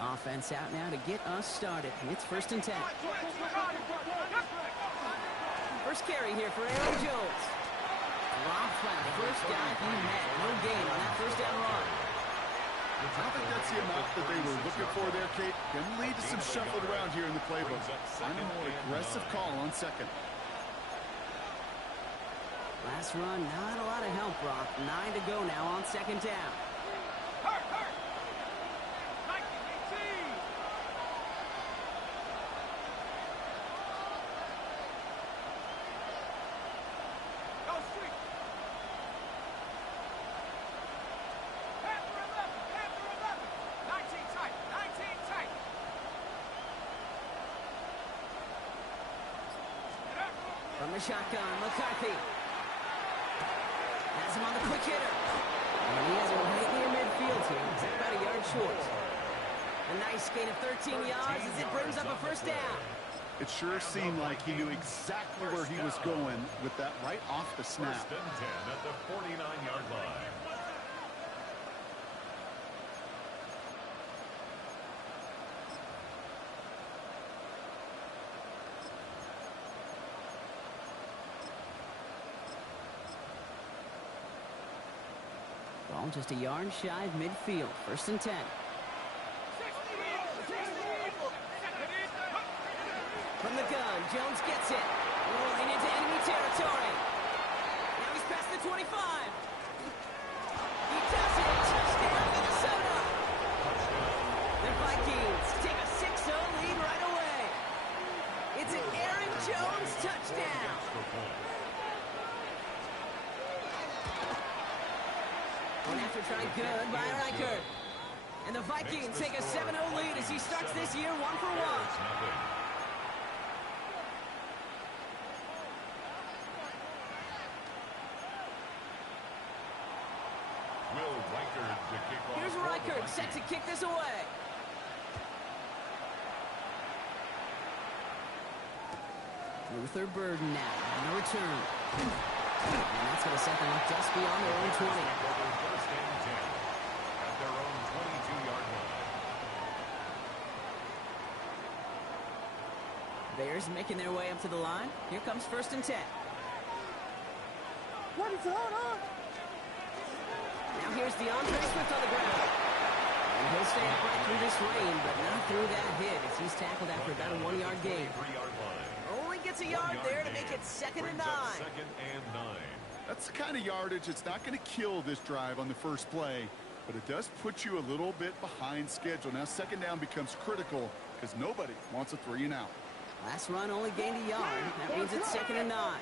Offense out now to get us started. It's 1st and 10. First carry here for Aaron Jones. Drop flat. First down he had. No gain on that first down run. I don't think that's the amount that they were looking for there, Kate. Can lead to some shuffling around here in the playbook. Find a more aggressive call on second. Last run, not a lot of help, Brock. 9 to go now on 2nd down. From the shotgun, McCarthy. Has him on the quick hitter. And he has it right near midfield here. He's about a yard short. A nice gain of 13 yards as it brings up a first down. It sure seemed like he knew exactly where he was going with that right off the snap. 1st and 10 at the 49-yard line. Ball just a yard shy of midfield. 1st and 10. From the gun, Jones gets it. Rolling into enemy territory. Now he's past the 25. He does it. Touchdown, Minnesota. The Vikings take a 6-0 lead right away. It's an Aaron Jones touchdown. One after trying good by Reichert. And the Vikings take a 7-0 lead as he starts this year 1-for-1. Here's Reichert set to kick this away. Luther Burden now on the return. And that's going to set them up just beyond their own 20. 1st and 10 at their own 22-yard line. Bears making their way up to the line. Here comes 1st and 10. What is going on? Now here's DeAndre Swift on the ground. And he'll stay upright through this rain, but not through that hit as he's tackled after about a 1-yard gain. 3-yard line. Only gets a yard there to make it 2nd and 9. 2nd and 9. That's the kind of yardage that's not going to kill this drive on the first play, but it does put you a little bit behind schedule. Now 2nd down becomes critical because nobody wants a 3 and out. Last run only gained a yard. That means it's 2nd and 9.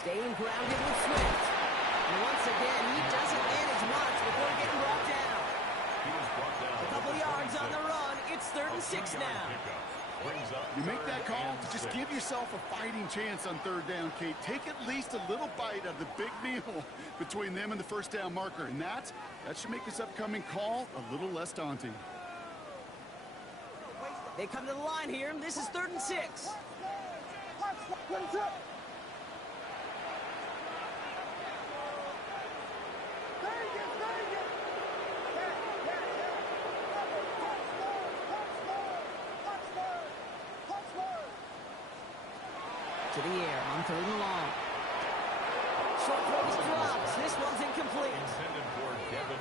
Staying grounded with Swift. And once again, he doesn't manage much before getting brought down. He was brought down. A couple yards on the run. It's 3rd and 6 now. You make that call, just give yourself a fighting chance on 3rd down, Kate. Take at least a little bite of the big meal between them and the first down marker. And that should make this upcoming call a little less daunting. They come to the line here. This is 3rd and 6. To the air on 3rd and long. Short throw is dropped. This one's incomplete.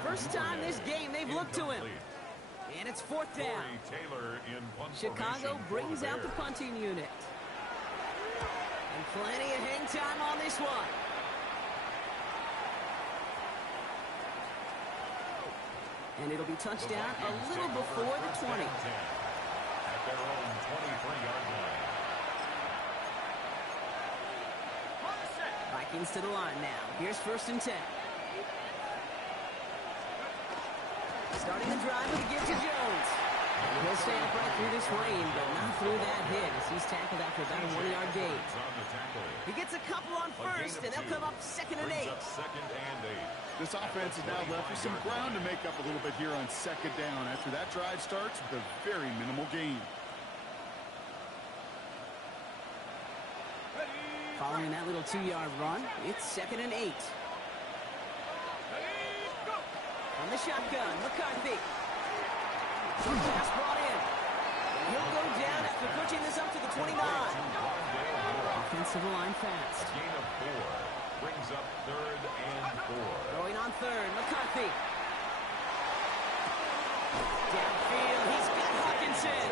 First time this game they've looked to him. And it's 4th down. Chicago brings out the punting unit. And plenty of hang time on this one. And it'll be touchdown a little before the 20. At their own 23-yard line. Vikings to the line now. Here's 1st and 10. Starting the drive with a give to Jones. And he'll stay upright through this rain, but not through that hit as he's tackled after about a 1-yard gain. He gets a couple on 1st, and they'll come up 2nd and 8. 2nd and 8. This offense is now left with some ground to make up a little bit here on 2nd down after that drive starts with a very minimal gain. Following that little 2-yard run, it's 2nd and 8. From the shotgun. McCarthy. Short pass brought in. And he'll go down after pushing this up to the 29. Offensive line fast. A gain of 4 brings up 3rd and 4. Going on 3rd. McCarthy. Downfield. He's got Hawkinson.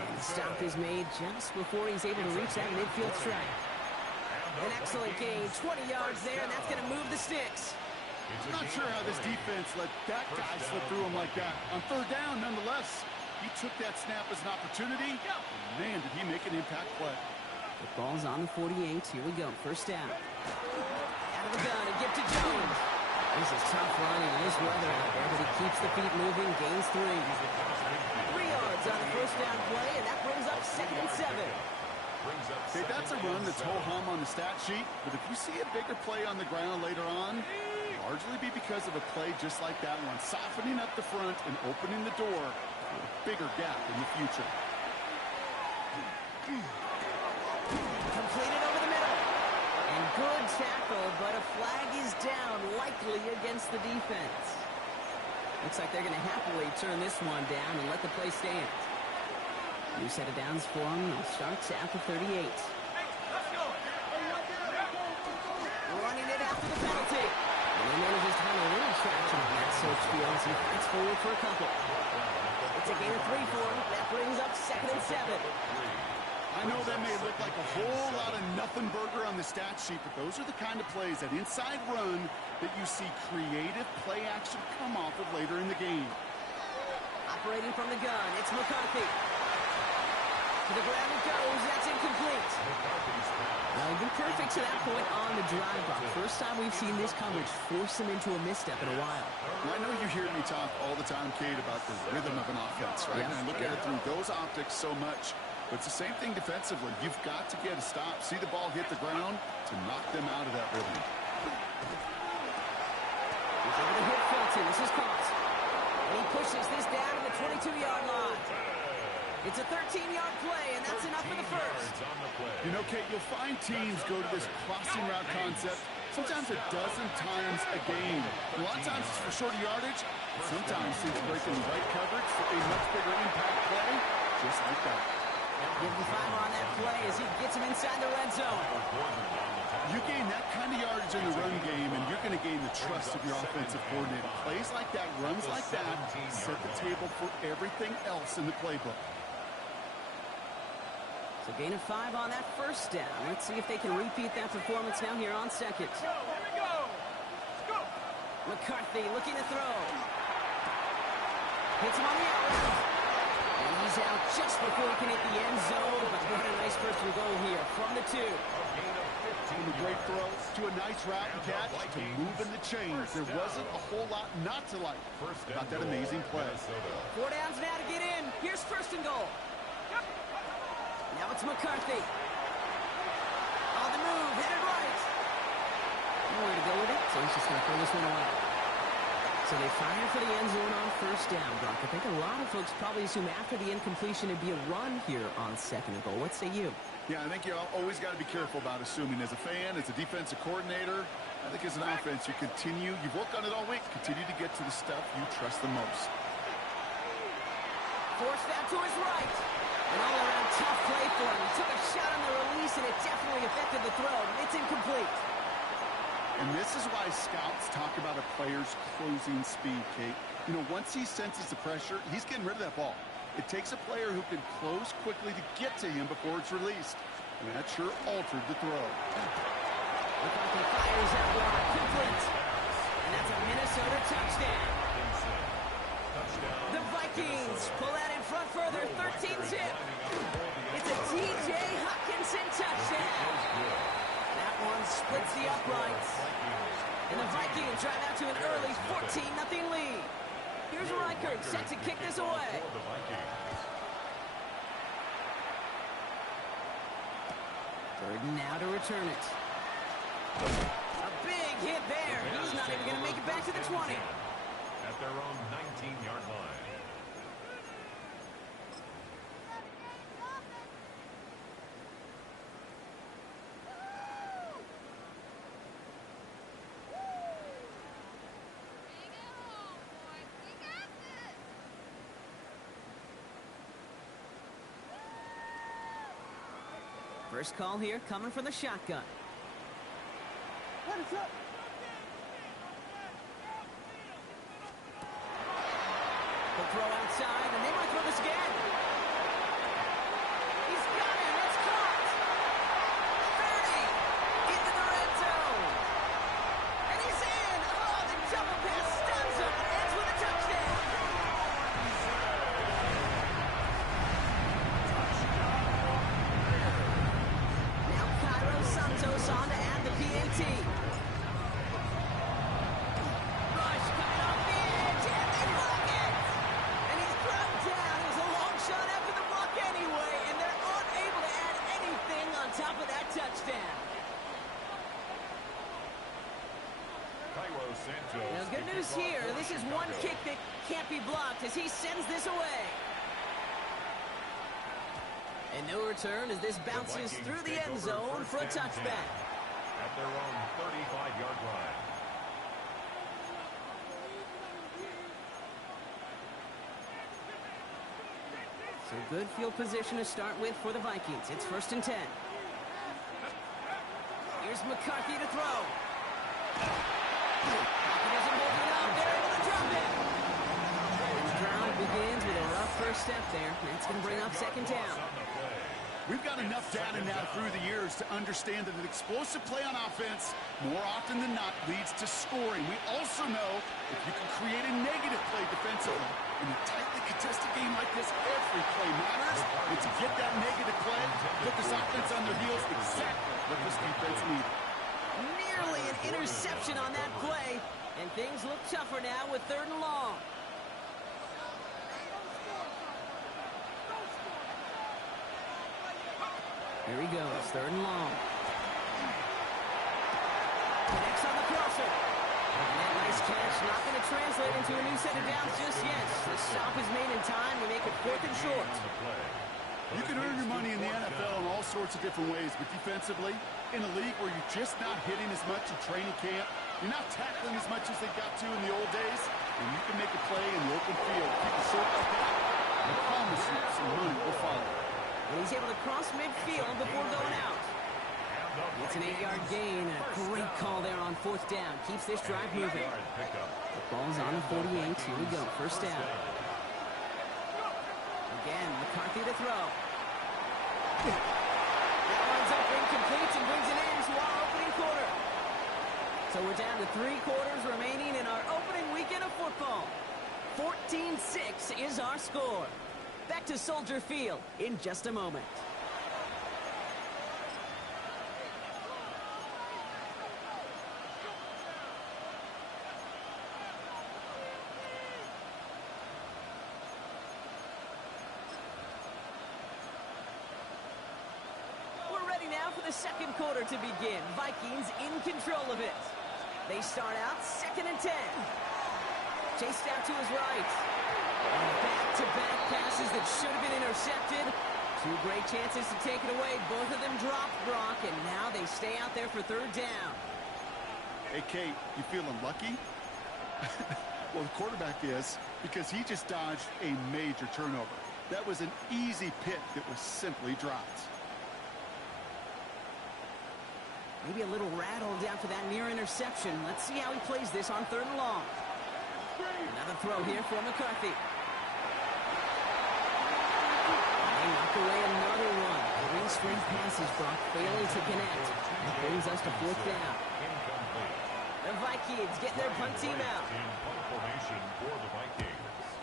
And the stop is made just before he's able to reach that midfield strike. An excellent gain. 20 yards there, and that's going to move the sticks. I'm not sure how this defense let that guy slip through him like that. On 3rd down, nonetheless, he took that snap as an opportunity. Man, did he make an impact play. The ball's on the 48. Here we go. 1st down. Out of the gun and give to Jones. This is tough running in this weather out there, but he keeps the feet moving, gains 3. 3 yards on the 1st down play, and that brings up 2nd and 7. Okay, that's a run that's ho-hum on the stat sheet, but if you see a bigger play on the ground later on, largely be because of a play just like that one, softening up the front and opening the door for a bigger gap in the future. Completed over the middle. And good tackle, but a flag is down, likely against the defense. Looks like they're going to happily turn this one down and let the play stand. New set of downs for them. It starts at the 38. Running it after the penalty. And he manages to find a little traction on that search field as he fights forward for a couple. It's a gain of 3 for him. That brings up 2nd and 7. I know that may look like a whole lot of nothing burger on the stat sheet, but those are the kind of plays, that inside run, that you see creative play action come off of later in the game. Operating from the gun, it's McCarthy. To the ground it goes, that's incomplete. Now, he's been perfect to that point on the drive block. First time we've seen this coverage force him into a misstep in a while. I know you hear me talk all the time, Kate, about the rhythm of an offense, right? Yeah. And I look at it through those optics so much. But it's the same thing defensively. You've got to get a stop, see the ball hit the ground to knock them out of that rhythm. He's able to hit Felton. This is caught. And he pushes this down to the 22-yard line. It's a 13-yard play, and that's enough for the first. You know, Kate, you'll find teams go to this crossing route concept sometimes a dozen times a game. A lot of times it's for shorter yardage. Sometimes teams break in the right coverage for a much bigger impact play, just like that. Give the 5 on that play as he gets him inside the red zone. You gain that kind of yardage in the run game, and you're going to gain the trust of your offensive coordinator. Plays like that, runs like that, set the table for everything else in the playbook. So gain of 5 on that 1st down. Let's see if they can repeat that performance now here on 2nd. McCarthy looking to throw. Hits him on the out. And he's out just before he can hit the end zone. But what a nice 1st and goal here from the 2. From a great throw to a nice route and catch to move in the chains. There wasn't a whole lot not to like about that amazing play. 4 downs now to get in. Here's 1st and goal. Now it's McCarthy. On the move, headed right. Nowhere to go with it, so he's just going to throw this one away. So they fire for the end zone on 1st down, Brock. I think a lot of folks probably assume after the incompletion it'd be a run here on 2nd and goal. What say you? Yeah, I think you always got to be careful about assuming. As a fan, as a defensive coordinator, I think as an offense, you've worked on it all week, continue to get to the stuff you trust the most. Forced out to his right. An all-around tough play for him. He took a shot on the release, and it definitely affected the throw. It's incomplete. And this is why scouts talk about a player's closing speed, Kate. You know, once he senses the pressure, he's getting rid of that ball. It takes a player who can close quickly to get to him before it's released. And that sure altered the throw. McCarthy fires that one. Complete. And that's a Minnesota touchdown. The Vikings pull that in front further, 13-zip. It's a T.J. Hawkinson touchdown. That one splits the uprights. And the Vikings drive out to an early 14-0 lead. Here's Reichert set to kick this away. Third now to return it. A big hit there. He's not even going to make it back to the 20. At their own 19-yard line. First call here coming from the shotgun. They'll throw outside, and they might throw this again. He's got him. It's caught. 30 into the red zone. And he's in. Oh, the double pass stuns him. Ends with a touchdown. Now Cairo Santos on to add the PAT. Rush coming off the edge, and they block it. And he's brought down. It was a long shot after the block anyway, and they're unable to add anything on top of that touchdown. Cairo Santos. Now, good news here. This is one kick that can't be blocked as he sends this away. And no return as this bounces through the end zone for a touchback. At their own 35-yard line. So good field position to start with for the Vikings. It's 1st and 10. Here's McCarthy to throw. He doesn't hold it up. They're able to drop it. And the drive begins with a rough first step there. That's going to bring up 2nd down. We've got enough data now through the years to understand that an explosive play on offense more often than not leads to scoring. We also know if you can create a negative play defensively in a tightly contested game like this, every play matters. And to get that negative play, put this offense on their heels, exactly what this defense needs. Nearly an interception on that play, and things look tougher now with 3rd and long. Here he goes, 3rd and long. Connects on the crosser. And that nice catch not going to translate into a new set of downs just yet. The stop is made in time to make it 4th and short. You can earn your money in the NFL in all sorts of different ways, but defensively, in a league where you're just not hitting as much in training camp, you're not tackling as much as they got to in the old days, and you can make a play in the open field. Keep it short like that, I promise you some money will follow. And he's able to cross midfield before going out. It's an 8-yard gain, and a great call there on 4th down. Keeps this drive moving. The ball's on the 48. Here we go, 1st down. Again, McCarthy to throw. That one's up incomplete and brings an end to our opening quarter. So we're down to 3 quarters remaining in our opening weekend of football. 14-6 is our score. Back to Soldier Field in just a moment. We're ready now for the 2nd quarter to begin. Vikings in control of it. They start out 2nd and 10. Chased out to his right. Back-to-back passes that should have been intercepted. 2 great chances to take it away. Both of them dropped, Brock, and now they stay out there for 3rd down. Hey, Kate, you feeling lucky? Well, the quarterback is, because he just dodged a major turnover. That was an easy pick that was simply dropped. Maybe a little rattled after that near interception. Let's see how he plays this on 3rd and long. Another throw here for McCarthy. They knock away another one. 3 straight passes, Brock, failing to connect. That brings us to 4th down. The Vikings get their punt team out.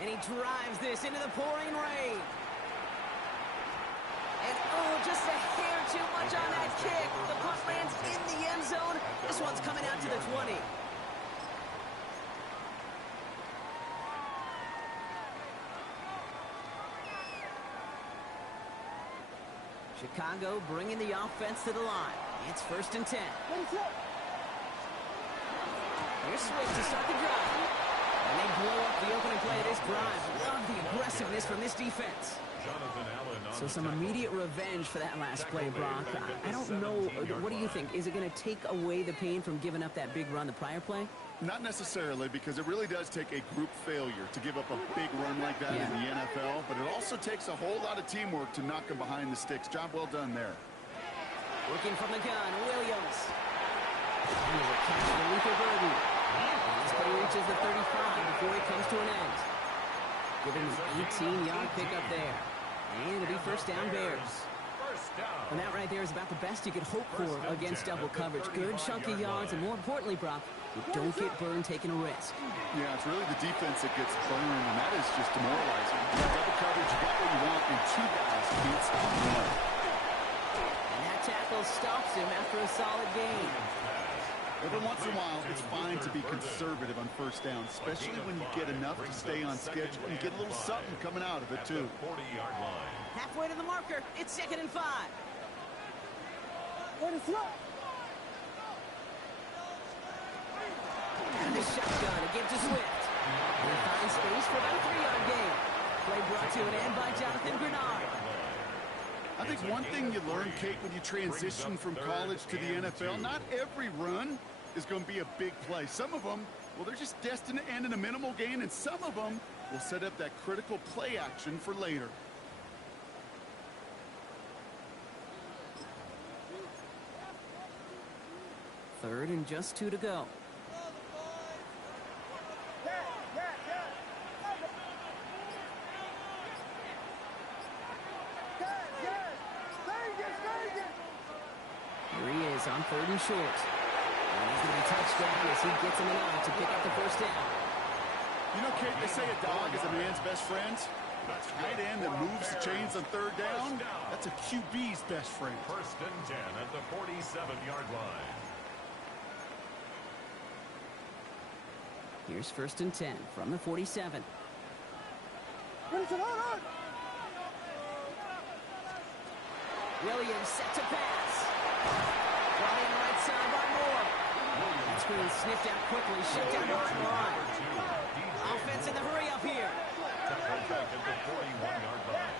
And he drives this into the pouring rain. And, oh, just a hair too much on that kick. The punt lands in the end zone. This one's coming out to the 20. Chicago bringing the offense to the line. It's 1st and 10. Here's Swift to start the drive. And they blow up the opening play of this drive. Love the aggressiveness from this defense. So some immediate revenge for that last play, Brock. I don't know. What do you think? Is it going to take away the pain from giving up that big run the prior play? Not necessarily, because it really does take a group failure to give up a big run like that in the NFL, but it also takes a whole lot of teamwork to knock them behind the sticks. Job well done there. Working from the gun, Williams. And there's a catch for Luther Burden. And this play reaches the 35 before it comes to an end. Give him an 18-yard pickup there. And it'll be first down Bears. And that right there is about the best you could hope for against double coverage. Good chunky yards, and more importantly, Brock, you don't get burned taking a risk. Yeah, it's really the defense that gets burned, and that is just demoralizing. Double coverage, you got what you want, and two guys can't stop one. And that tackle stops him after a solid gain. Every once in a while, it's fine to be conservative on first down, especially when you get enough to stay on schedule and get a little something coming out of it, too. Halfway to the marker, it's 2nd and 5. What is up? And the shotgun, a give to Swift. And he finds space for about a 3-yard gain. Play brought to an end by Jonathan Grenard. I think one thing you learn, Kate, when you transition from college to the NFL, not every run is going to be a big play. Some of them, well, they're just destined to end in a minimal gain, and some of them will set up that critical play action for later. Third and just 2 to go. Here he is on 3rd and short. And he's going to be touchdown as he gets him an eye to pick up the first down. You know, Kate, they say a dog is a man's best friend. A tight end that moves the chains on 3rd down, that's a QB's best friend. 1st and 10 at the 47-yard line. Here's 1st and 10 from the 47. Williams set to pass. Brought in right side by Moore. That screen sniffed out quickly, shut down the right line. Offense in the hurry up here. Back at the 41-yard line.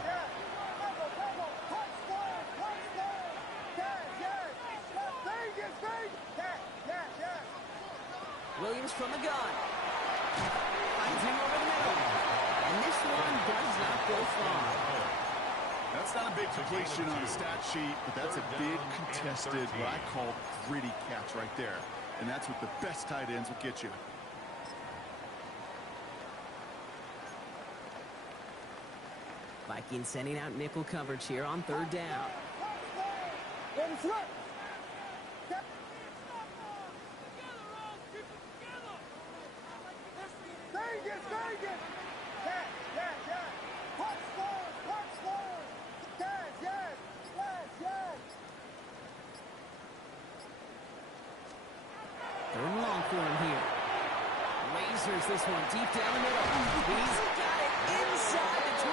Williams from the gun. Finds him over the middle. And this one does not go far. That's not a big completion on the stat sheet, but that's a big contested, what I call gritty catch right there. And that's what the best tight ends will get you. Vikings sending out nickel coverage here on 3rd down. Third and long for him here. Lasers this one deep down the middle. He's got it inside the 25.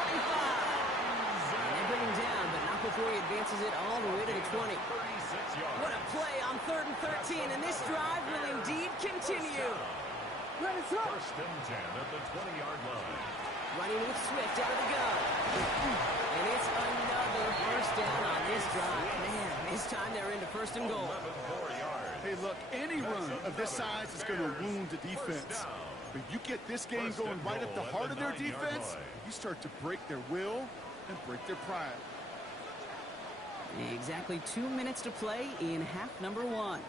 And they bring him down, but not before he advances it all the way to the 20. What a play on 3rd and 13, and this drive will indeed continue. 1st and 10 at the 20-yard line. Running with Swift out of the gun. And it's another first down on this drive. Man, this time they're into 1st and goal. 4 yards. Hey, look, any run of this size is going to wound the defense. But you get this game going right at the heart of their defense, you start to break their will and break their pride. Exactly 2 minutes to play in half number 1.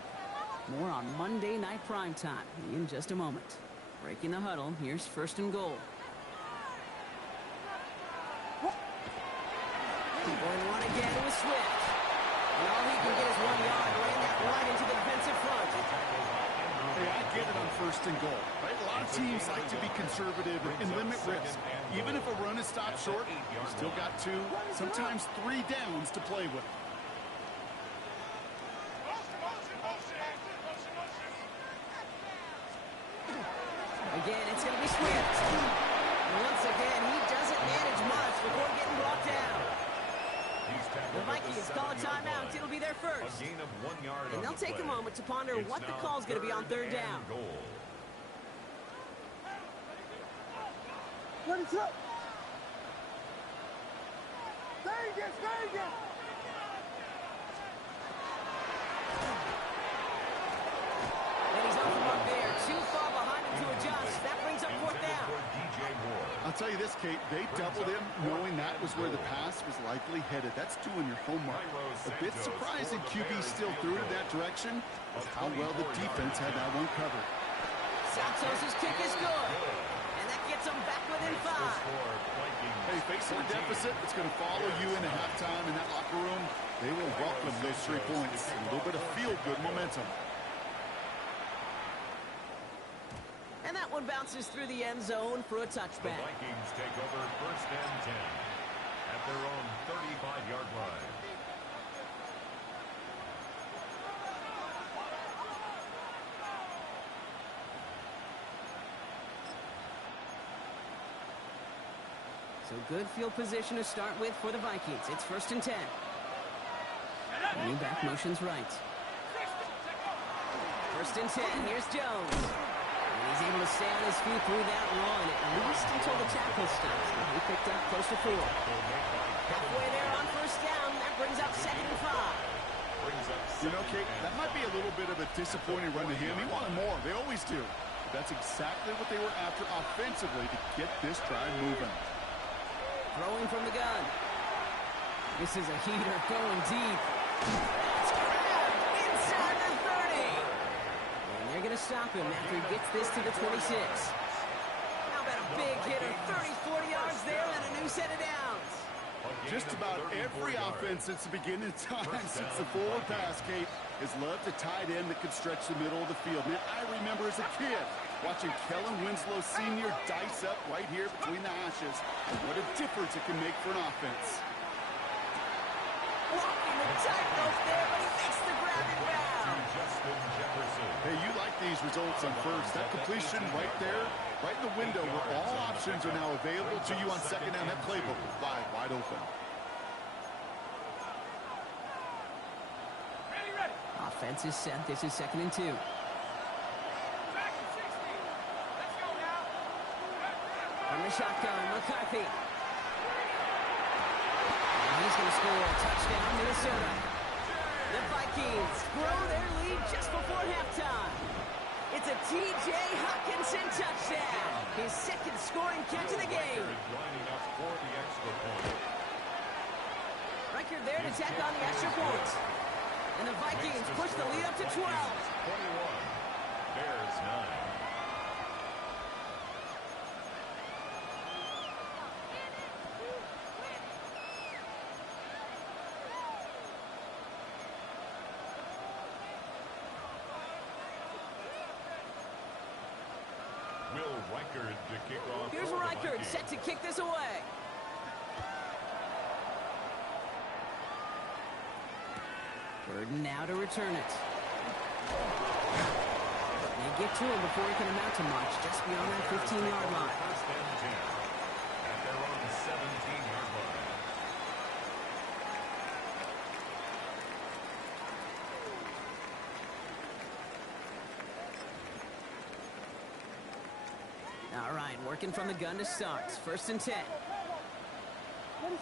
More on Monday Night Primetime in just a moment. Breaking the huddle, here's 1st and goal. Going one again with Swift. And all he can get is 1 yard, ran that right into the defensive front. Hey, I get it on 1st and goal, right? A lot of teams like to be conservative and limit risk. Even if a run is stopped short, you still got 2, sometimes 3 downs to play with. Again, it's going to be Swift. And once again, he doesn't manage much before getting brought down. The Vikings call a timeout. It'll be their first. A gain of 1 yard. And they'll take a moment to ponder what the call is going to be on 3rd down. Ready, up. Vegas, Vegas. And he's off the mark there. Too far behind him to adjust. That brings up 4th down. I I'll tell you this, Kate, they doubled him knowing that was where the pass was likely headed. That's doing your homework. A bit surprising QB still threw it that direction of how well the defense had that one covered. Santos' kick is good. And that gets them back within 5. Hey, facing a deficit, it's going to follow you into halftime in that locker room. They will welcome those 3 points. A little bit of feel-good momentum. And that one bounces through the end zone for a touchback. The Vikings take over 1st and 10 at their own 35-yard line. So good field position to start with for the Vikings. It's 1st and 10. New back motion's right. 1st and 10. Here's Jones. And he's able to stay on his feet through that run, at least until the tackle stops. He picked up close to 4. Halfway there on 1st down. That brings up 2nd and 5. You know, Kate, that might be a little bit of a disappointing run to him. He wanted more. They always do. But that's exactly what they were after offensively to get this drive moving. Throwing from the gun. This is a heater going deep. It's grabbed inside the 30. And they're going to stop him after he gets this to the 26. How about a big hitter? 30, 40 yards there and a new set of downs. Just about every offense since the beginning of time, since the forward pass, Kate, has loved a tight end that could stretch the middle of the field. Man, I remember as a kid watching Kellen Winslow Sr. dice up right here between the hashes. And what a difference it can make for an offense. Walking the tightrope there, but he makes the grab and bound. Hey, you like these results on 1st. That completion right there, right in the window where all options are now available to you on 2nd down. That playbook is wide open. Offense is set. This is 2nd and 2. From the shotgun, McCarthy. And he's going to score a touchdown, Minnesota. The Vikings grow their lead just before halftime. It's a T.J. Hockenson touchdown. His 2nd scoring catch of the game. Riker there to tack on the extra points. And the Vikings push the lead up to 12. 21. Bears 9. Here's Reichert set to kick this away. Burden now to return it. They get to him before he can amount to much, just beyond that 15-yard line. 1st and 10 at their own 17-yard line. All right, working from the gun to start. 1st and 10. In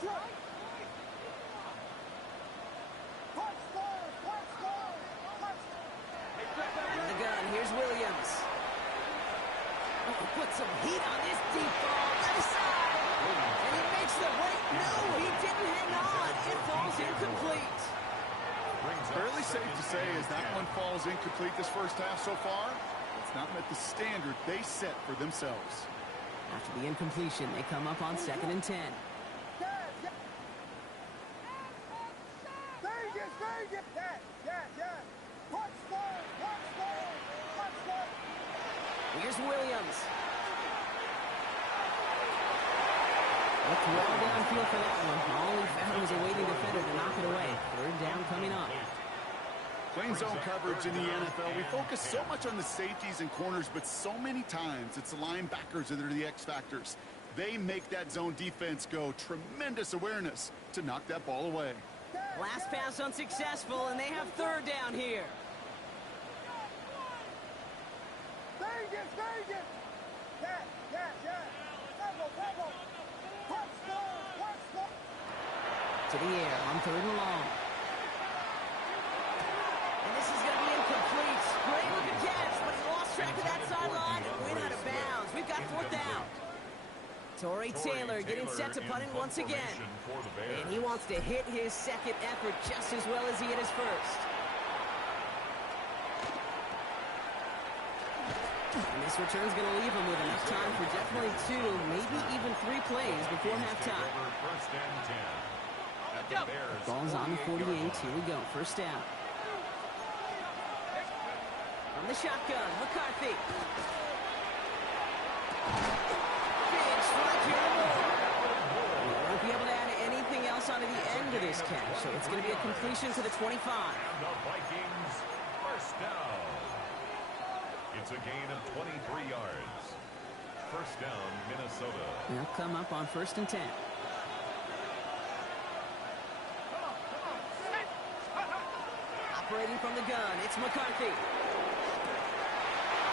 the gun, here's Williams. Oh, put some heat on this deep ball. Left side. And he makes the break. No, he didn't hang on. It falls incomplete. Fairly safe to say as that one falls incomplete this 1st half so far. It's not met the standard they set for themselves. After the incompletion, they come up on 2nd and 10. Here's Williams. Looked well downfield for that one. All he found was a waiting defender to knock it away. 3rd down coming up. Playing zone coverage in the NFL, we focus so much on the safeties and corners, but so many times it's the linebackers that are the X factors. They make that zone defense go. Tremendous awareness to knock that ball away. Last pass unsuccessful, and they have 3rd down here. To the air on 3rd and long. And this is going to be incomplete. Great looking catch, but he lost track of that sideline and went out of bounds. We've got 4th down. Torrey Taylor getting set to punt it once again. And he wants to hit his second effort just as well as he hit his first. And this return's going to leave him with enough time for definitely 2, maybe even 3 plays before halftime. Ball's on the 48. Here we go. First down. From the shotgun, McCarthy. Big strike here to Moore. He won't be able to add anything else onto the end of this catch, so it's going to be a completion to the 25. The Vikings, first down. It's a gain of 23 yards. First down, Minnesota. They'll come up on 1st and 10. Operating from the gun, it's McCarthy.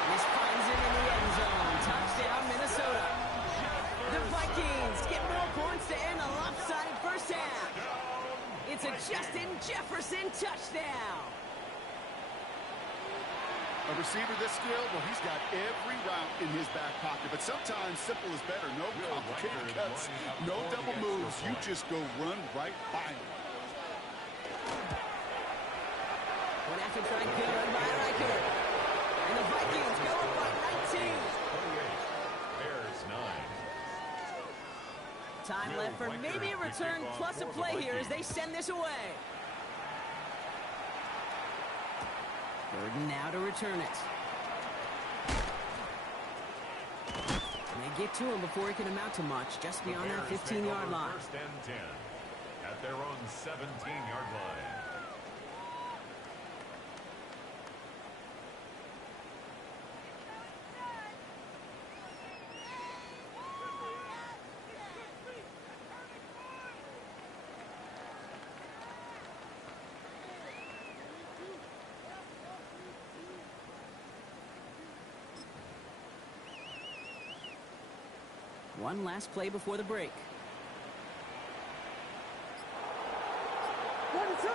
This finds him in the end zone. Touchdown, Minnesota. The Vikings get more points to end a lopsided first half. It's a Justin Jefferson touchdown. A receiver this skilled, well, he's got every route in his back pocket. But sometimes simple is better. No complicated cuts, no double moves. You just go run right by him. One after try, good run by Riker. And the Vikings go up by 19. Bears 9. Time left for maybe a return plus a play here as they send this away. Burden now to return it. And they get to him before he can amount to much, just beyond that 15-yard line. First and 10 at their own 17-yard line. One last play before the break. Ready, set.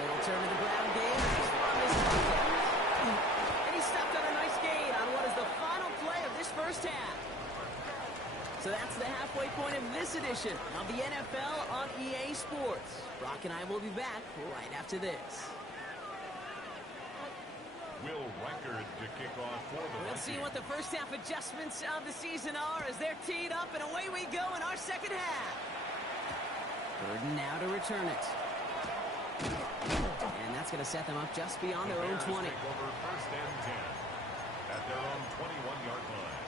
Little turn of the ground game. On this and he stepped on a nice gain on what is the final play of this first half. So that's the halfway point of this edition of the NFL on EA Sports. Brock and I will be back right after this. Will Reichard to kick off for the We'll Vikings. see what the first half adjustments of the season are as they're teed up, and away we go in our second half. Burden now to return it. And that's going to set them up just beyond their own 20. Take over first and 10 at their own 21-yard line.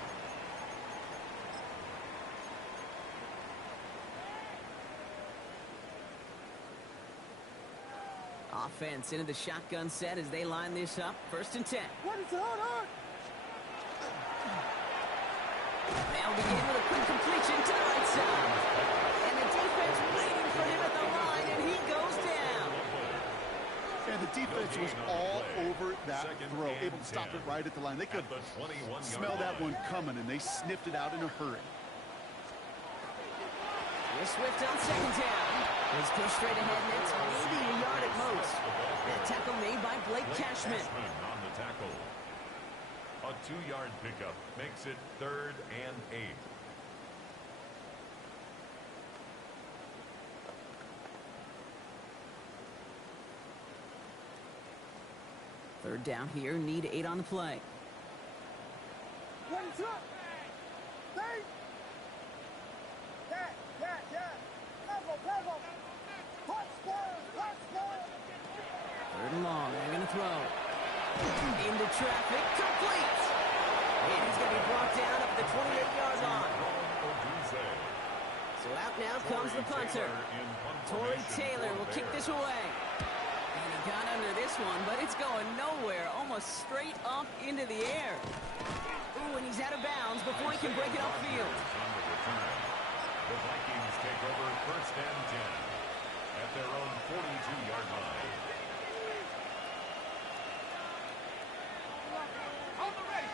Offense into the shotgun set as they line this up. First and 10. Ready, set, on. They'll begin with a quick completion to the right side. And the defense waiting for him at the line, and he goes down. And the defense was all over that throw, able to stop it right at the line. They could smell that one coming, and they sniffed it out in a hurry. Here's Swift on second down. He's pushed straight ahead, and it's maybe a yard at most. That tackle made by Blake Cashman. On the tackle. A 2-yard pickup makes it 3rd and 8. Third down here, need 8 on the play. Ready, set. Stay. Yeah. Level. Touchdown. Third and long, they're going to throw. Into traffic, complete. And he's going to be brought down up at the 28-yard line. So out now comes the punter. Torrey Taylor will kick this away. And he got under this one, but it's going nowhere, almost straight up into the air. Ooh, and he's out of bounds before he can break it upfield. The Vikings take over first and 10 at their own 42-yard line.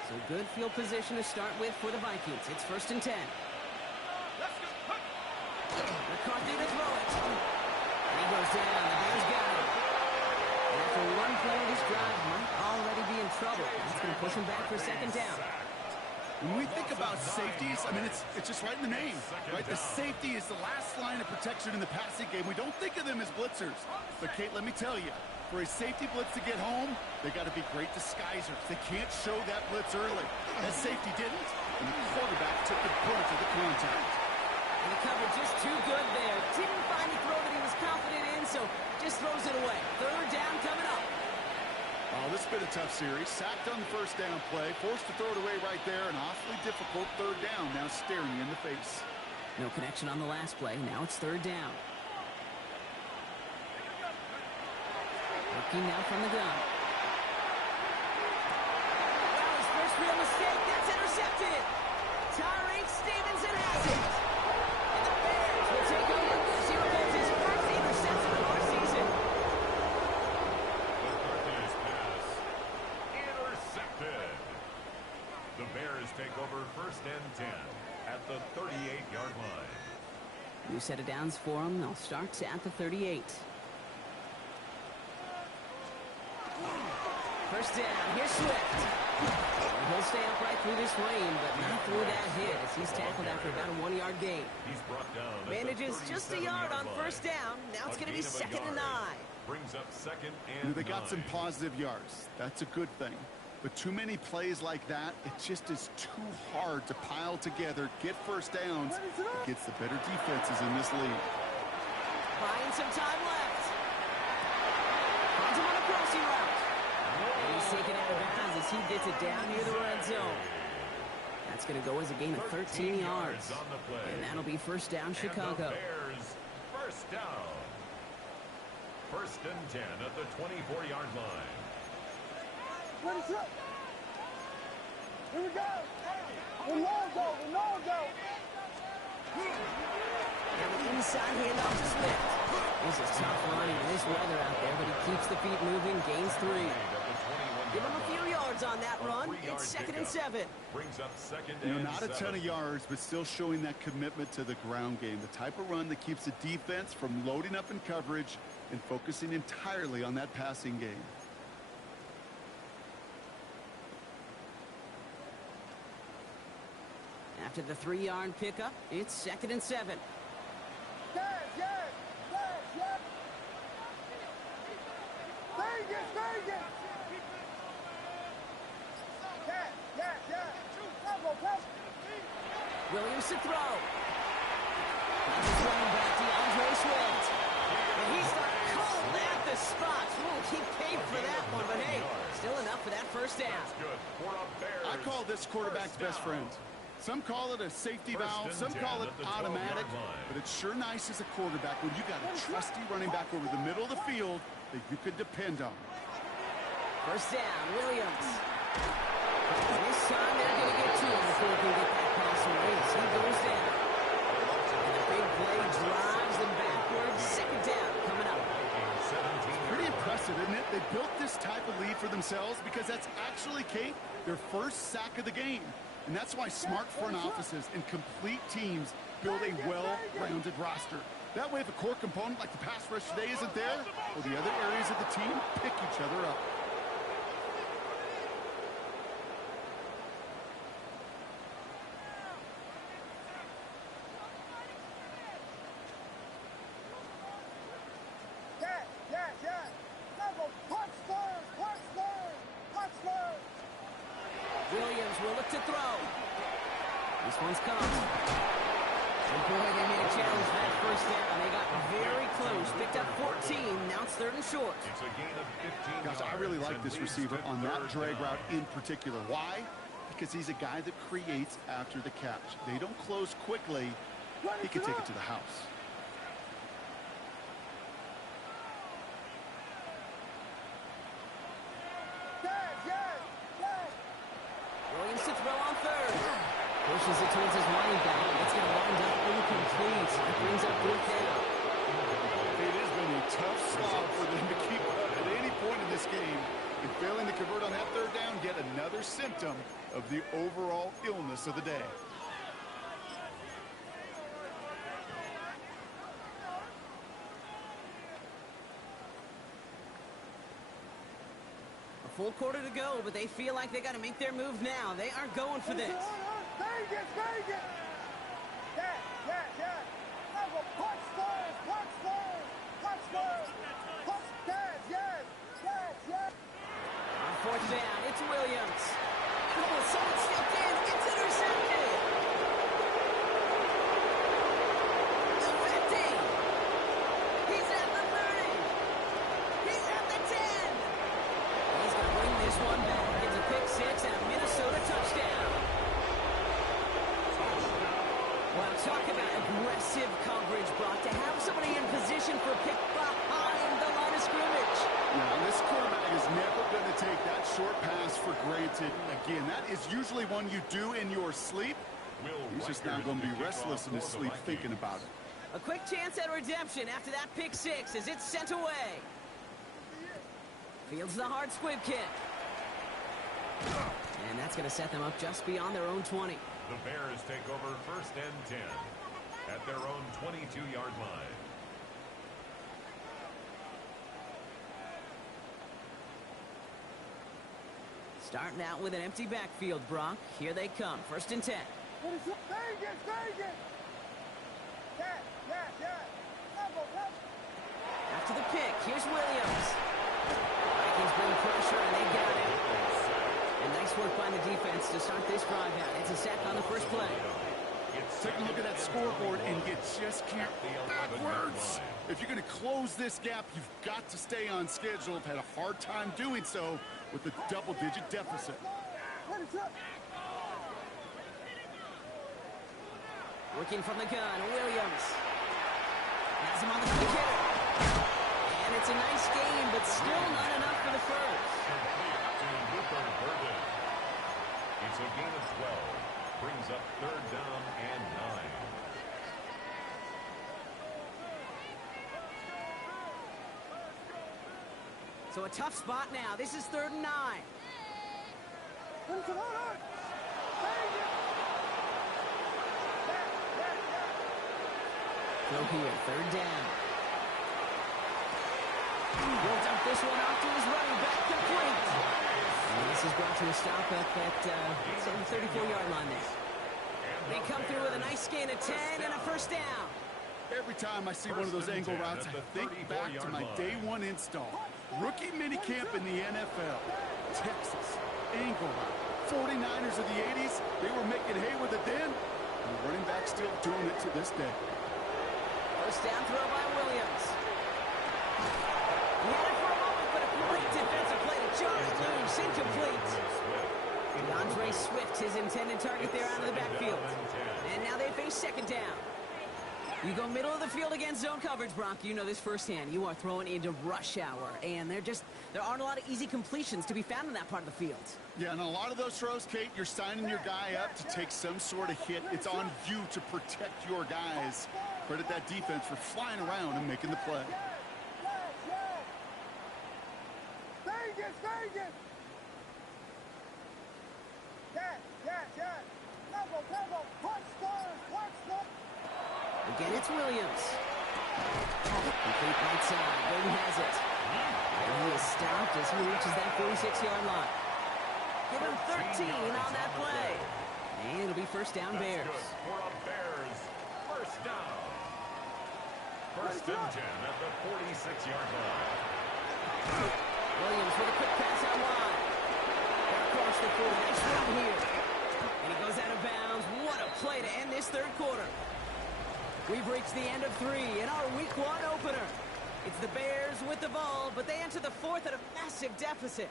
So good field position to start with for the Vikings. It's first and 10. McCarthy to throw it. And he goes down. The Bears got him. And After one play, this drive might already be in trouble. That's going to push him back for second down. When we think about safeties, I mean, it's just right in the name, right? The safety is the last line of protection in the passing game. We don't think of them as blitzers. But, Kate, let me tell you, for a safety blitz to get home, they got to be great disguisers. They can't show that blitz early. That safety didn't, and the quarterback took the brunt of the contact. And the cover just too good there. Didn't find the throw that he was confident in, so just throws it away. Third down coming up. Oh, this has been a tough series. Sacked on the first down play, forced to throw it away right there. An awfully difficult third down now staring you in the face. No connection on the last play. Now it's third down. Working now from the gun. Well, his first real mistake. That's intercepted. Tyreek Stevenson has it. And the Bears will take over. Zero goes his first interception of our season. The Bears take over first and 10 at the 38-yard line. New set of downs for them. They'll start at the 38. First down. Here's Swift. He'll stay upright through this rain, but not through that hit as he's tackled after about a 1-yard gain. He's brought down. Manages just a yard on first down. Now it's going to be second and 9. Brings up second and They got some positive yards. That's a good thing. But too many plays like that, it just is too hard to pile together, get first downs against the better defenses in this league. Buying some time left. Finds him on a crossing route. And he's taken out of bounds as he gets it down near the red zone. That's going to go as a gain of 13 yards. And that'll be first down, Chicago. Bears first down. First and 10 at the 24-yard line. Ready, set. Here we go. We know go. And the inside handoff to Swift. This is tough running in this weather out there, but he keeps the feet moving, gains 3. Give him a few yards on that run. It's second and 7. Brings up second and not a ton of yards, but still showing that commitment to the ground game. The type of run that keeps the defense from loading up in coverage and focusing entirely on that passing game. After the 3-yard pickup, it's second and 7. Yes. Vegas. Yes. Level. Williams to throw. That's his running back, DeAndre Swift. And he's starting cold at the spot. Ooh, he paid for that one, but hey, still enough for that first down. I call this quarterback's best friend. Some call it a safety valve, some call it automatic, but it's sure nice as a quarterback when you got a trusty running back over the middle of the field that you can depend on. First down, Williams. This time they're going to get to him before he can get that pass away as he goes down. And the big play drives them backwards. Second down coming up. Pretty impressive, isn't it? They built this type of lead for themselves because that's actually, Kate, their first sack of the game. And that's why smart front offices and complete teams build a well-rounded roster. That way, if a core component like the pass rush today isn't there, well, the other areas of the team pick each other up. Yes. Level. Punch third. Williams will look to throw. This one's coming. And boy, they made a challenge that first down. They got very close. Picked up 14. Now it's third and short. It's a gain of 15 Gosh, I really like this receiver on that drag route in particular. Why? Because he's a guy that creates after the catch. They don't close quickly. He can take it to the house. Williams to throw on third. Pushes it towards his running back. It's going to wind up incomplete. That brings up fourth down. It has been a tough slog for them to keep up at any point in this game. And failing to convert on that third down, yet another symptom of the overall illness of the day. full quarter to go, but they feel like they got to make their move now. They aren't going for this. Vegas, Vegas! Yeah. Level, punch first, punch first, punch first, punch, yes. On fourth down, it's Williams. Oh, someone stepped in. It's intercepted. The 50. He's at the 30. He's at the 10. He's going to bring this one back. It's a pick six and a Minnesota touchdown. Well, talk about aggressive coverage, Brock. To have somebody in position for a pick behind the line of scrimmage. Now, this quarterback is never going to take that short pass for granted. Again, that is usually one you do in your sleep. He's just now going to be restless in his sleep thinking about it. A quick chance at redemption after that pick six as it's sent away. Fields the hard squib kick. And that's going to set them up just beyond their own 20. The Bears take over 1st and 10 at their own 22-yard line. Starting out with an empty backfield, Brock. Here they come. 1st and 10. Vegas! Yeah. Level. After the pick, here's Williams. Vikings bring pressure, and they got it. And nice work by the defense to start this drive out. It's a sack on the first play. Take a look at that scoreboard, and you just can't backwards. If you're going to close this gap, you've got to stay on schedule. I've had a hard time doing so with a double-digit deficit. Working from the gun, Williams. Has him on the quick hitter. And it's a nice game, but still not enough for the first. It's a gain of 12. Brings up 3rd down and 9. So a tough spot now. This is 3rd and 9. Throw here, 3rd down. He'll dump this one off to his running back, complete. And this is brought to a stop up at the 34-yard line there. They come through with a nice gain of 10 and a 1st down. Every time I see one of those angle routes, I think back to my day one install. Rookie minicamp in the NFL. Texas, angle route. 49ers of the 80s, they were making hay with it then. And the running back still doing it to this day. 1st down throw by Williams. He had it for a moment, but a great defensive play to Charles loose, incomplete. DeAndre Swift, his intended target there out of the backfield. And now they face 2nd down. You go middle of the field against zone coverage, Brock. You know this firsthand. You are throwing into rush hour, and there aren't a lot of easy completions to be found in that part of the field. Yeah, and a lot of those throws, Kate, you're signing your guy up to take some sort of hit. It's on you to protect your guys. Credit that defense for flying around and making the play. Vegas! Yeah. Level, punch first. Again, it's Williams. Complete right side. Golden has it. And he is stopped as he reaches that 46-yard line. Give him 13 on that play. And it'll be 1st down, Bears. For a Bears 1st down. 1st and 10 at the 46-yard line. Williams with a quick pass out wide. Across the 40. Nice run here. And he goes out of bounds. What a play to end this 3rd quarter. We've reached the end of 3 in our Week 1 opener. It's the Bears with the ball, but they enter the 4th at a massive deficit.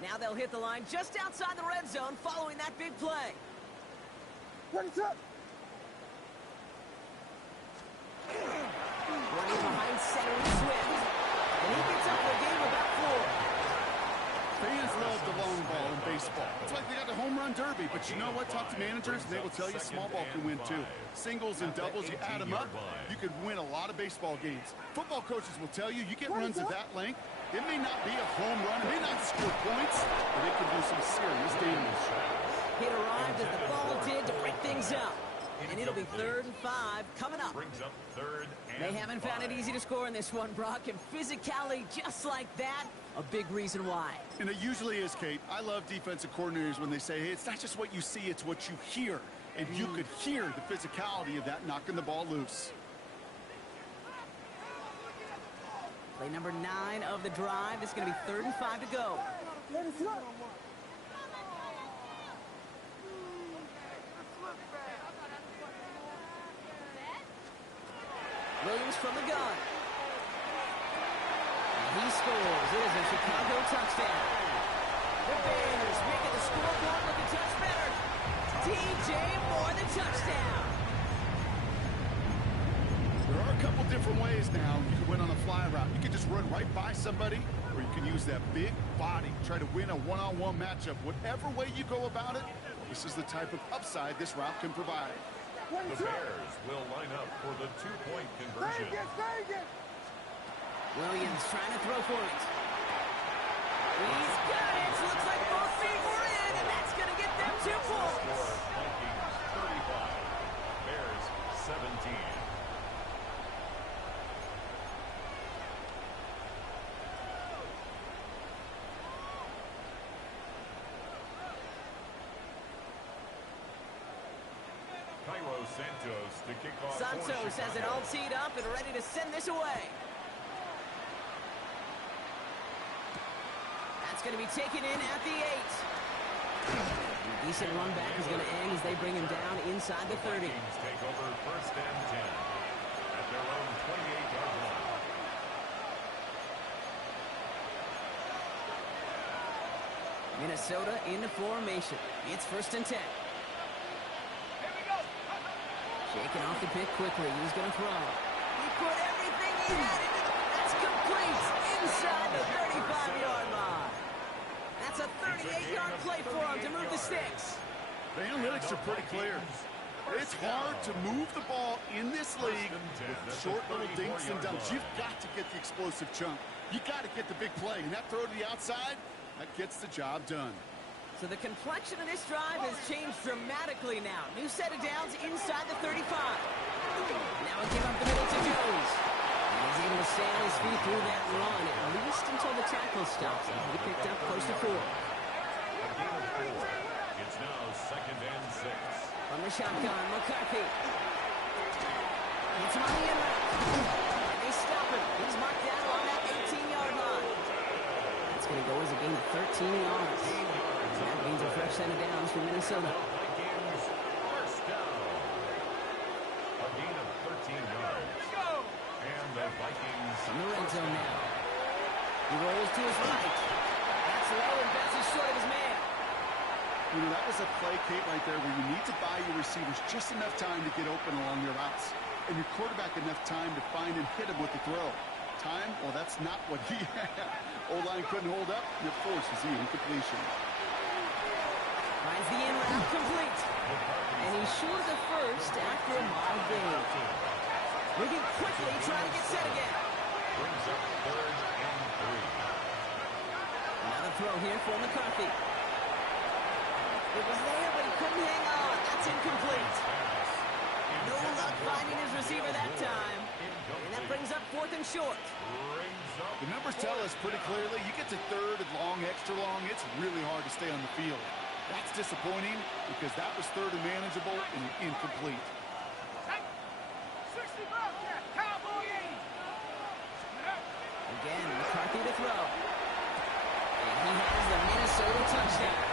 Now they'll hit the line just outside the red zone following that big play. Running behind center is Swift. And he gets up a game about 4. Fans love the long ball in baseball. It's like they got the home run derby, but you know what? Talk to managers, and they will tell you small ball can win too. Singles and doubles, you add them up, you could win a lot of baseball games. Football coaches will tell you, you get runs of that length, It may not be a home run, it may not score points, but it can do some serious damage. It arrived as the ball did to break things up. And it'll be 3rd and 5 coming up. Brings up 3rd and They haven't found it easy to score in this one, Brock. And physicality just like that, a big reason why. And it usually is, Kate. I love defensive coordinators when they say, hey, it's not just what you see, it's what you hear. And you could hear the physicality of that knocking the ball loose. Play number 9 of the drive. It's going to be 3rd and 5 to go. Williams from the gun. And he scores. It is a Chicago touchdown. The Bears making the scoreboard look a touch better. DJ Moore, the touchdown. There are a couple different ways now. You can win on a fly route. You can just run right by somebody, or you can use that big body, try to win a one-on-one matchup. Whatever way you go about it, this is the type of upside this route can provide. The Bears will line up for the 2-point conversion. Williams trying to throw for it. He's got it. Looks like both feet were in, and that's going to get them 2 points. Vikings 35, Bears 17. Santos to kick off. Santos has it all teed up and ready to send this away. That's going to be taken in at the 8. Decent run back is going to end as they bring him down inside the 30. Vikings take over 1st and 10 at their own 28-yard line. Minnesota in the formation. It's 1st and 10. Shaking off the pick quickly. He's going to throw. He put everything he had into it. That's complete inside the 35-yard line. That's a 38-yard play for him to move the sticks. The analytics are pretty clear. It's hard to move the ball in this league with short little dinks and dumps. You've got to get the explosive chunk. You got to get the big play. And that throw to the outside, that gets the job done. So the complexion of this drive has changed dramatically now. New set of downs inside the 35. Now a give up the middle to Jones. And he's able to stay on his feet through that run, at least until the tackle stops. And he picked up close to 4. A gain of 4. It's now 2nd and 6. From the shotgun, McCarthy. It's on the end route. And they stop him. He's marked down on that 18-yard line. That's going to go as a gain of 13 yards. That means a fresh set of downs for Minnesota. Vikings 1st down. A gain of 13 yards. And the Vikings From the red zone now. He rolls to his right. That's low and bounces short of his man. You know, that was a play, Kate, right there where you need to buy your receivers just enough time to get open along your routes. And your quarterback enough time to find and hit him with the throw. Time? Well, that's not what he had. O-line couldn't hold up, and it forces the incompletion. Finds the in route complete. And he's short of the first after a mild gain. Moving quickly, trying to get set again. brings up 3rd and 3. Another throw here for McCarthy. It was there, but he couldn't hang on. That's incomplete. No luck finding his receiver that time. And that brings up 4th and short. The numbers tell us pretty clearly, you get to 3rd and long, extra long, it's really hard to stay on the field. That's disappointing because that was 3rd and manageable and incomplete. Again, McCarthy to throw. And he has the Minnesota touchdown.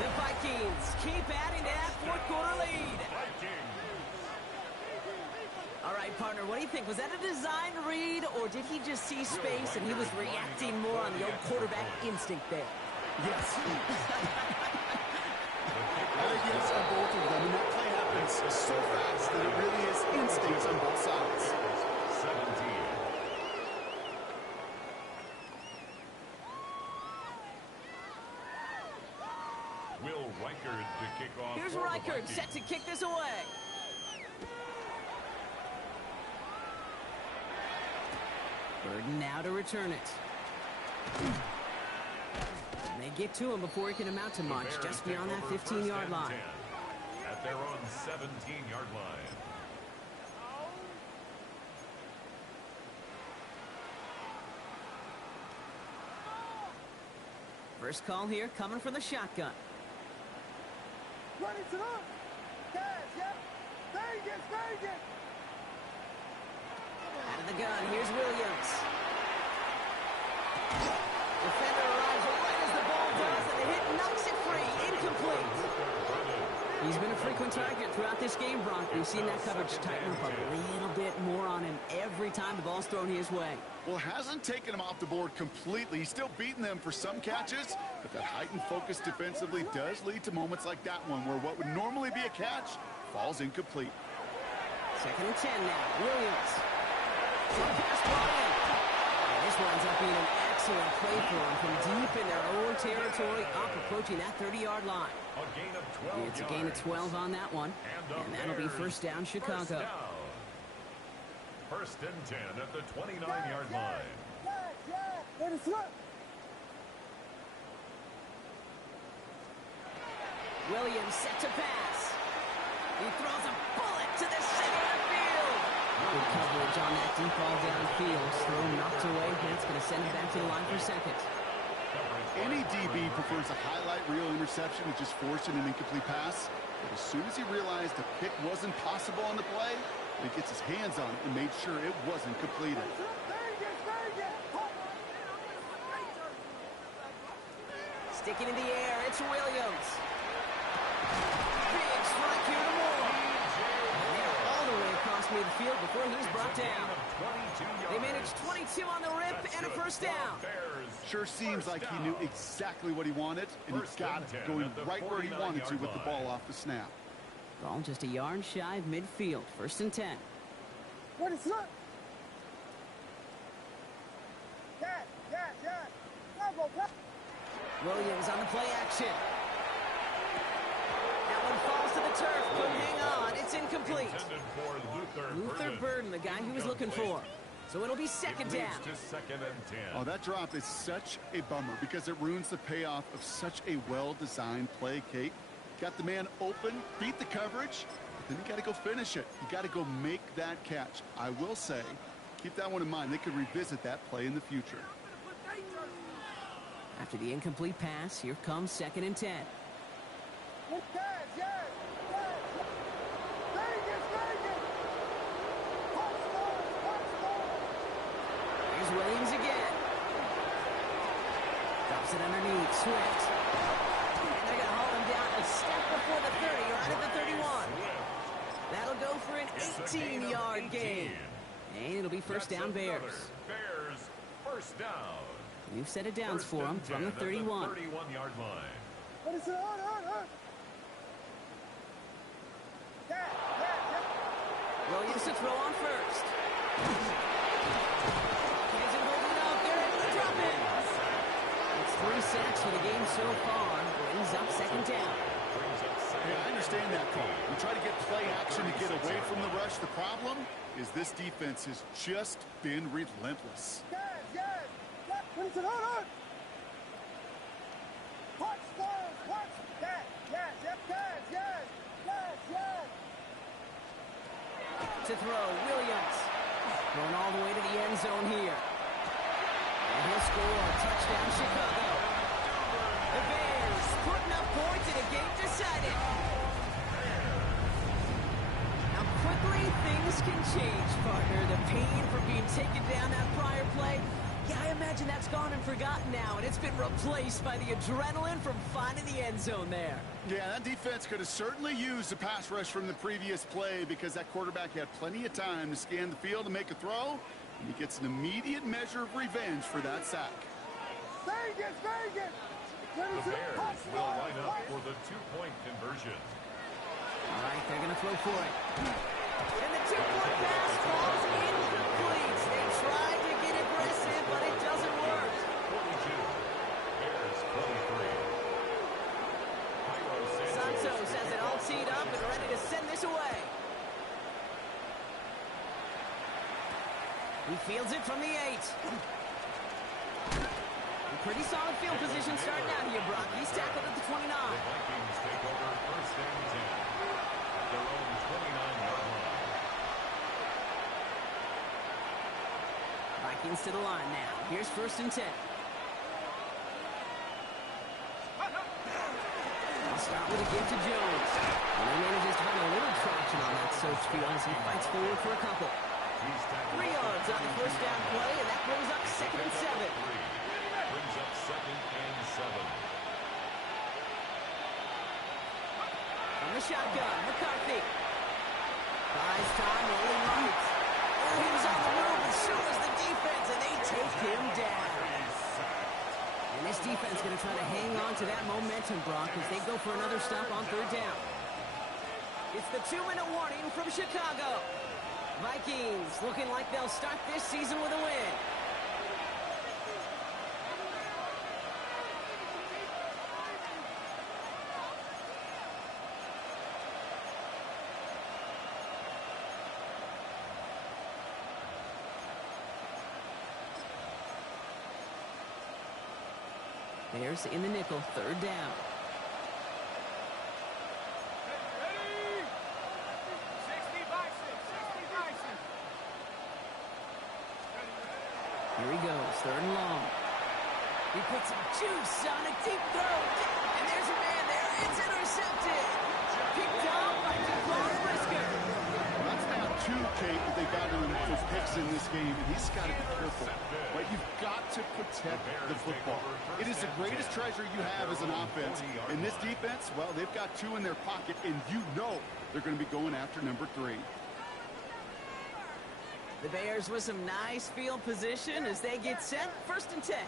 The Vikings keep adding to that 4th quarter lead. All right, partner, what do you think? Was that a design read, or did he just see space and he was reacting more on the old quarterback instinct there? Yes. I think yes on both of them, and that play happens so fast that it really is instincts on both sides. 17. Will Reichard to kick off. Here's Reichard set to kick this away. Burden now to return it. And they get to him before he can amount to much, just beyond that 15-yard line. At their own 17-yard line. First call here coming from the shotgun. Ready to look. Cash, yeah. Vegas, Vegas. Out of the gun, here's Williams. Defender arrives right as the ball does, and the hit knocks it free. Incomplete. He's been a frequent target throughout this game, Brock. We've seen that coverage tighten up a little bit more on him every time the ball's thrown his way. Well, hasn't taken him off the board completely. He's still beating them for some catches, but that heightened focus defensively does lead to moments like that one where what would normally be a catch falls incomplete. 2nd and 10 now. Williams. Short pass brought in. And this winds up being an excellent play for him from deep in their own territory, up approaching that 30-yard line. A gain of 12 It's a gain of 12 on that one, and that'll be first down, Chicago. First and 10 at the 29-yard line. Cash, yeah. Ready to look. Williams set to pass. He throws a bullet to the center of the field. Good coverage on that deep ball downfield. Throw knocked away. That's going to send him back to the line for second. Any DB prefers a highlight reel interception to just forcing an incomplete pass. But as soon as he realized the pick wasn't possible on the play, he gets his hands on it and made sure it wasn't completed. Vegas, Vegas. Sticking in the air, it's Williams. Big strike here to Moore. And they're all the way across midfield before he's brought down. They managed 22 on the rip and a first down. Sure seems like he knew exactly what he wanted, and he got it, going right where he wanted to with the ball off the snap. Ball just a yard shy of midfield. First and 10. Ready to look. Cash, cash, yeah. Go, go. Williams on the play action. That one falls to the turf, but hang on, it's incomplete. Luther Burden, the guy he was looking for. So it'll be second down. Oh, that drop is such a bummer because it ruins the payoff of such a well-designed play, Kate. Got the man open, beat the coverage, but then you got to go finish it. You got to go make that catch. I will say, keep that one in mind. They could revisit that play in the future. After the incomplete pass, here comes 2nd and 10. Cash, yeah. Cash. Vegas, Vegas. Here's Williams again. Drops it underneath. Swift. And they're going to haul him down a step before the 30, right at the 31. That'll go for an 18-yard gain. And it'll be first down, Bears. Bears, first down. New set of downs for him from the 31. 31-yard line. What is it? Cash, yeah. Williams to throw on first. Isn't holding up. They're able to drop it. It's 3 sacks for the game so far. Brings up second down. Yeah, I understand that call. We try to get play action to get away from the rush. The problem is this defense has just been relentless. Cash, yeah. What is it? Punch, stars, punch. Cash, yes, yep, cash, yes. Cash, yes. To throw, Williams. Going all the way to the end zone here. And he'll score. Touchdown, Chicago. The Bears putting up points in a game decided. How quickly things can change, partner. The pain from being taken down that prior play. Yeah, I imagine that's gone and forgotten now, and it's been replaced by the adrenaline from finding the end zone there. Yeah, that defense could have certainly used the pass rush from the previous play because that quarterback had plenty of time to scan the field and make a throw, and he gets an immediate measure of revenge for that sack. Vegas, Vegas. The Bears will line up for the two-point conversion. All right, they're going to throw for it. And the two-point pass falls incomplete. They tried to get aggressive, but it doesn't work. 42. Bears 23. Santos has it all teed up and ready to send this away. He fields it from the 8. Pretty solid field position starting out here, Brock. He's tackled at the 29. The Vikings take over first and 10 at their own 29-yard line. Vikings to the line now. Here's first and 10. I'll start with a give to Jones. And he manages to find a little traction on that search field as he fights forward for a couple. 3 yards on the first down play, and that brings up second and 7. Brings up second and 7. From the shotgun, McCarthy. Buys time, rolling right. Oh, he was on the move as soon as the defense, and they take him down. And this defense going to try to hang on to that momentum, Brock, as they go for another stop on third down. It's the 2-minute warning from Chicago. Vikings looking like they'll start this season with a win. Bears in the nickel, third down. Here he goes, third and long. He puts some juice on a deep throw. And there's a man there. It's intercepted. Picked off by Jaquan Brisker. That's now 2, Kate, that they got him for picks in this game, and he's got to be careful. Right? You've got to protect the football. It is the greatest treasure you have as an offense. In this defense, well, they've got 2 in their pocket, and you know they're going to be going after number 3. The Bears with some nice field position as they get set. First and 10.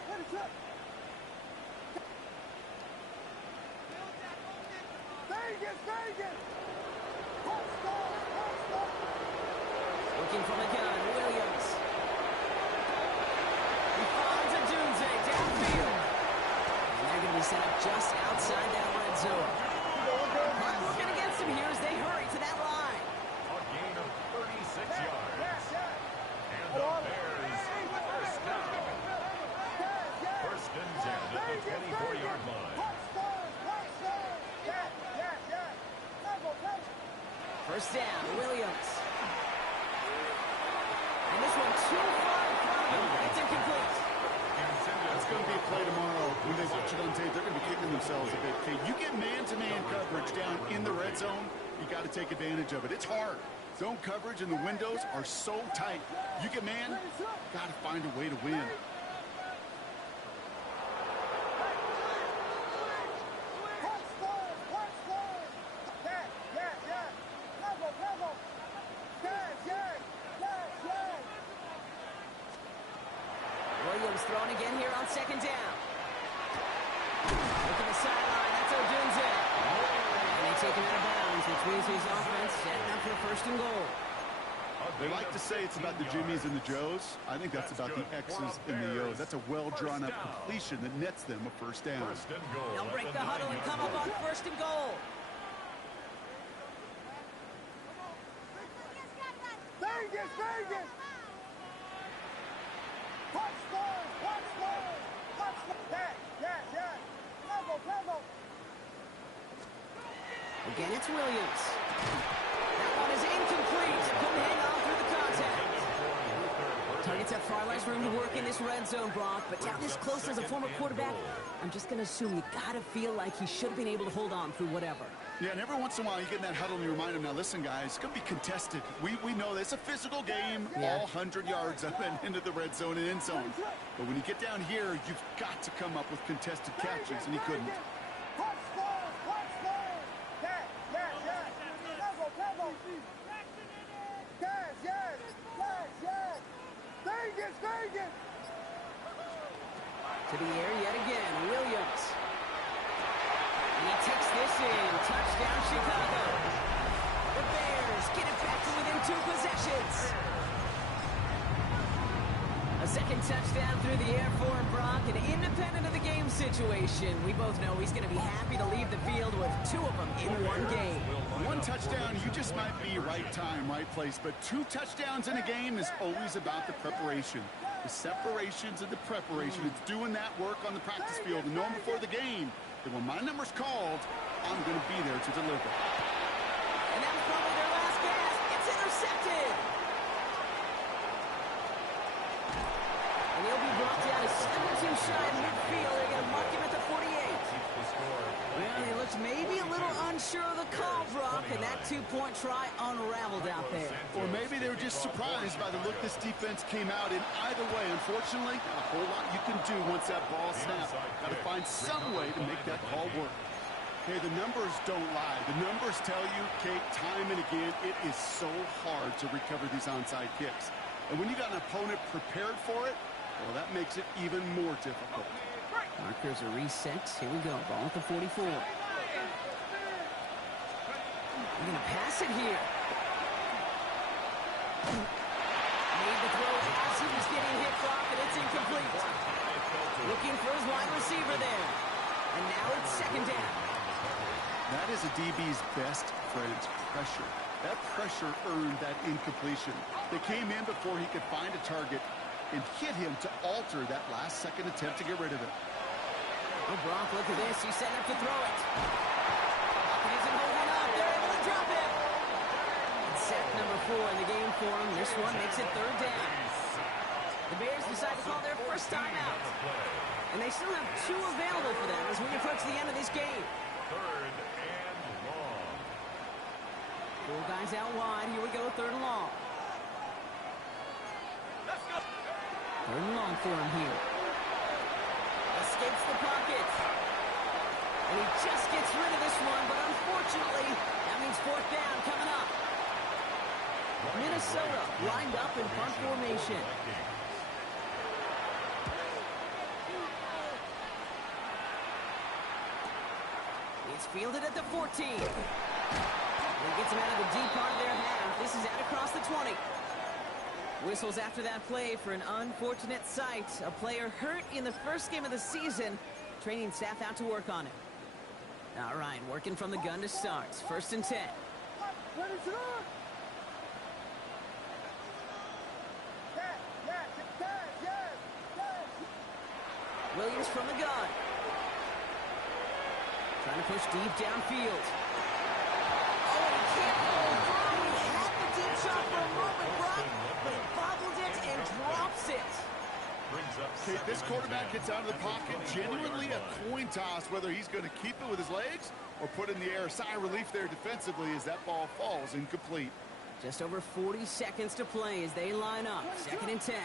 Looking from the gun, Williams. He finds a Dunze downfield. And they're going to be set up just outside that red zone. Clock working against them here as they hurry to that line. A gain of 36 yards. And the Bears first down. First and 10 at the 24-yard line. First down, Williams. And this one too far in front of him. It's incomplete. That's going to be a play tomorrow. When they watch it on tape, they're going to be kicking themselves a bit. Okay, you get man-to-man coverage down in the red zone, you got to take advantage of it. It's hard. Zone coverage and the windows are so tight. You get man, got to find a way to win. Williams thrown again here on second down. Look at the sideline. That's Odunze. And they take him out of bounds, which means his offense setting up for first and goal. They like to say it's about the Jimmies and the Joes. I think that's about the X's and the O's. That's a well-drawn-up completion that nets them a first down. They'll break the huddle and come up on first and goal. Vegas! Again, it's Williams. That one is incomplete. Couldn't hang on through the contact. Targets have far less room to work in this red zone, Brock, but down this close as a former quarterback, I'm just going to assume you got to feel like he should have been able to hold on through whatever. Yeah, and every once in a while you get in that huddle and you remind him, now listen, guys, it's going to be contested. We know this. It's a physical game, all 100 yards up and into the red zone and end zone. But when you get down here, you've got to come up with contested catches, and he couldn't. Vegas! To the air yet again, Williams. And he takes this in. Touchdown, Chicago. The Bears get it back to within 2 possessions. A second touchdown through the air for Brock, and independent of the game situation, we both know he's going to be happy to leave the field with 2 of them in one game. 1 touchdown, you just might be right time, right place, but 2 touchdowns in a game is always about the preparation. The separations and the preparation. It's doing that work on the practice field and knowing before the game that when my number's called, I'm going to be there to deliver. And that was probably their last pass. It's intercepted. And he'll be brought down to 17 shy of midfield. They're going to mark him at the 48. Well, he looks maybe a little unsure of the call, Brock, and that two-point try unraveled out there. Or maybe they were just surprised by the look this defense came out in. Either way, unfortunately, not a whole lot you can do once that ball snaps. Got to find some way to make that call work. Hey, the numbers don't lie. The numbers tell you, Kate, time and again, it is so hard to recover these onside kicks. And when you got an opponent prepared for it, well, that makes it even more difficult. Markers are reset. Here we go. Ball at the 44. We're going to pass it here. Made the throw as he was getting hit, Brock, and it's incomplete. Looking for his wide receiver there. And now it's second down. That is a DB's best friend, pressure. That pressure earned that incompletion. They came in before he could find a target and hit him to alter that last-second attempt to get rid of it. Oh, Brock, look at this. He's setting up to throw it. He isn't holding up. They're able to drop it. It's sack number 4 in the game for him. This one makes it third down. The Bears decide to call their first timeout. And they still have 2 available for them as we approach the end of this game. Third and long. 4 guys out wide. Here we go, third and long. Let's go. Third and long for him here. Escapes the pocket. And he just gets rid of this one, but unfortunately, that means fourth down coming up. Minnesota lined up in punt formation. It's fielded at the 14. And he gets him out of the deep part of their half. This is out across the 20. Whistles after that play for an unfortunate sight. A player hurt in the first game of the season. Training staff out to work on it. All right, working from the gun to start. First and 10. Williams from the gun. Trying to push deep downfield. Oh, he can't hold through. He had the deep shot for a moment, Brock, but he bobbled it and drops it. Okay, this quarterback gets out of the pocket, genuinely a coin toss whether he's going to keep it with his legs or put in the air. Sigh of relief there defensively as that ball falls incomplete. Just over 40 seconds to play as they line up. Second and 10.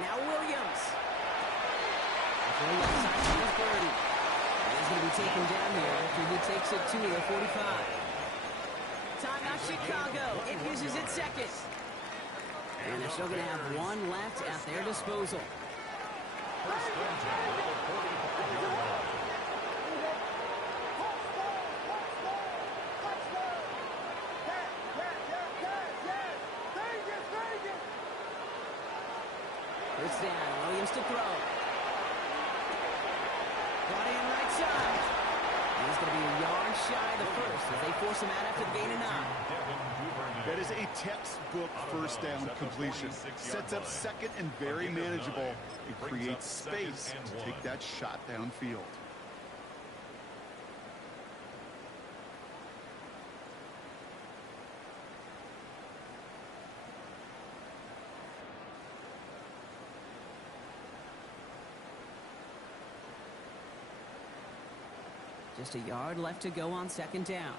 Now Williams. Left side to the 30. He's going to be taken down here after he takes it to the 45. Timeout Chicago. It uses its second. And they're still going to have 1 left at their disposal. First and 10 at the 45-yard line. First down. Williams to throw. Brought in right side. He's going to be a yard shy of the first as they force him out after the gain of 9. That is a textbook first down completion. Sets up second and very manageable. It creates space to take that shot downfield. Just a yard left to go on second down.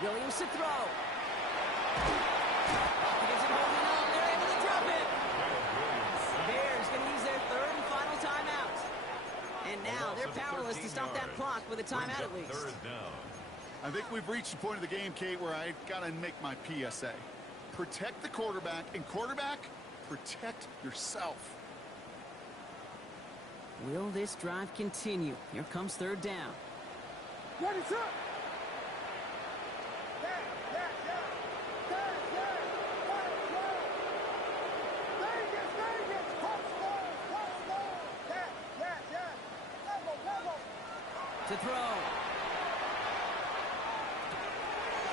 Williams to throw. He isn't holding up. They're able to drop it. The Bears going to use their third and final timeout. And now they're powerless to stop that clock with a timeout at least. Third down. I think we've reached the point of the game, Kate, where I got to make my PSA. Protect the quarterback, and quarterback, protect yourself. Will this drive continue? Here comes third down. Ready, sir. To throw.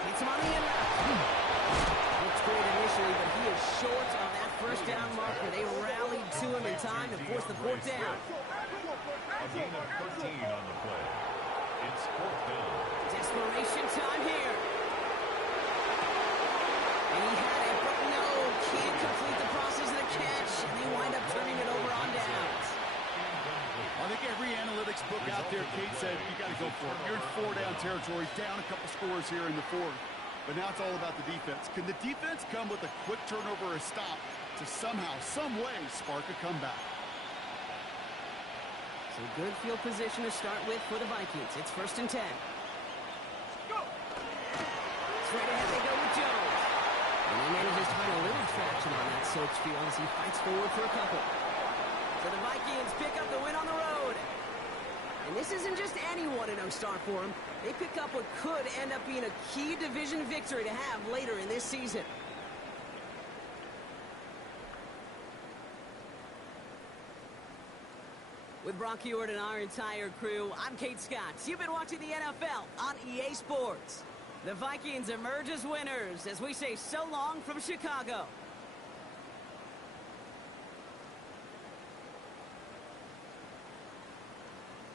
Gets him on the end. Looks great initially, but he is short of that first down marker. They rallied to him in time to force the fourth down. A gain of 13 on the play. It's fourth down. Desperation time here. And he had it, but no, can't complete the process of the catch, and they wind up turning it over on downs. I think every analytics book out there, Kate, said you got to go for it. You're in four-down territory, down a couple scores here in the fourth. But now it's all about the defense. Can the defense come with a quick turnover or a stop to somehow, some way, spark a comeback? So good field position to start with for the Vikings. It's 1st and 10. Straight ahead they go with Jones. And he manages to find a little traction on that search field as he fights forward for a couple. So the Vikings pick up the win on the road. And this isn't just any 1-0 start for them. They pick up what could end up being a key division victory to have later in this season. With Brock Ewart and our entire crew, I'm Kate Scott. You've been watching the NFL on EA Sports. The Vikings emerge as winners as we say so long from Chicago.